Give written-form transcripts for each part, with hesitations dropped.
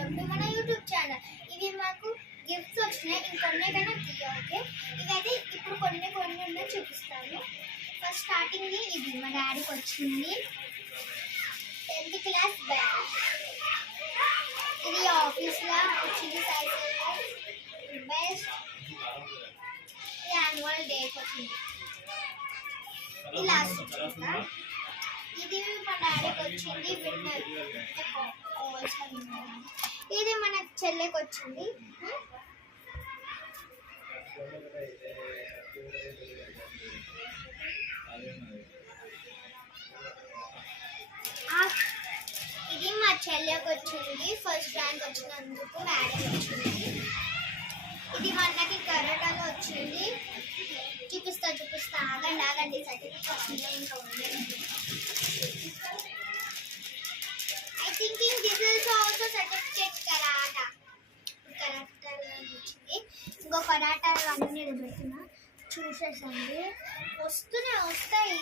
Welcome to మన YouTube channel. ఇవి మాకు గిఫ్ట్స్ వచ్చినాయి, ఇంకొన్నికైనా ఓకే. ఇవైతే ఇప్పుడు కొన్ని చూపిస్తాను. ఫస్ట్ స్టార్టింగ్ ఇది మా డాడీకి వచ్చింది 10th క్లాస్ బ్యాగ్. ఇది ఆఫీస్లో వచ్చింది సైజ్ బెస్ట్. ఇది యాన్యువల్ డేకి వచ్చింది. ఇది లాస్ట్ ఇది మా డాడీకి వచ్చింది విన్నర్. ఇది మన చెల్లెకి వచ్చింది. ఇది మా చెల్లెకి వచ్చింది, ఫస్ట్ ర్యాంక్ వచ్చినందుకు మ్యాడల్ వచ్చింది. ఇది మా అన్నకి కరాటాలో వచ్చింది. చూపిస్తా ఆగండి సర్టిఫికేట్ ఇంకా ఉంది. I thinking this is also certificate karata వచ్చింది. ఇంకో కరాటా అన్నీ పెడుతున్నా చూసేసండి. వస్తాయి.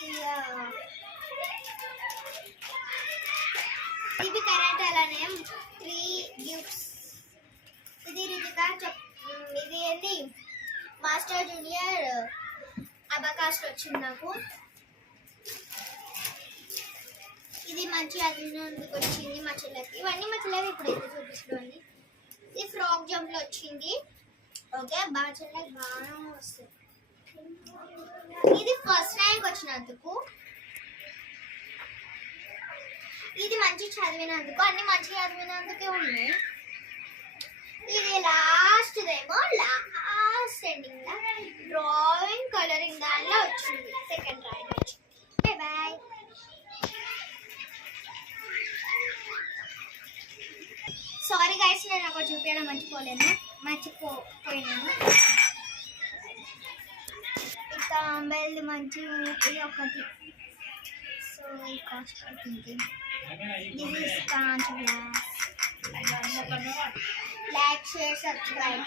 ఇవి కరాటాలనే 3 గిఫ్ట్స్. ఇది రితిక ఇది ఏంటి మాస్టర్ జూనియర్ అబకాస్ట్ వచ్చింది నాకు. ఇది మంచి అభినందుకు వచ్చింది మా చెల్లెకి. ఇవన్నీ మా చెల్లెకి ఇప్పుడైతే చూపిస్తుంది. ఇది ఫ్రాక్ జంప్లో వచ్చింది. ఓకే బాగా చెల్లెకి బాగా వస్తుంది. ఇది ఫస్ట్ ర్యాంక్ వచ్చినందుకు. ఇది మంచి చదివినందుకు, అన్ని మంచి చదివినందుకే ఉన్నాయి. ఇది లాస్ట్ ఎండింగ్ డ్రాయింగ్ కలరింగ్ దానిలో వచ్చింది. సెకండ్ ర్యాంక్ వచ్చింది. బాయ్. సారీ గైస్, నేను ఒకటి చూపించడం మర్చిపోయినాను. ఇక అంబెల్ది మంచి ఇది ఒకటి. సో ఈ cost thinking this is conch glass. Like share subscribe.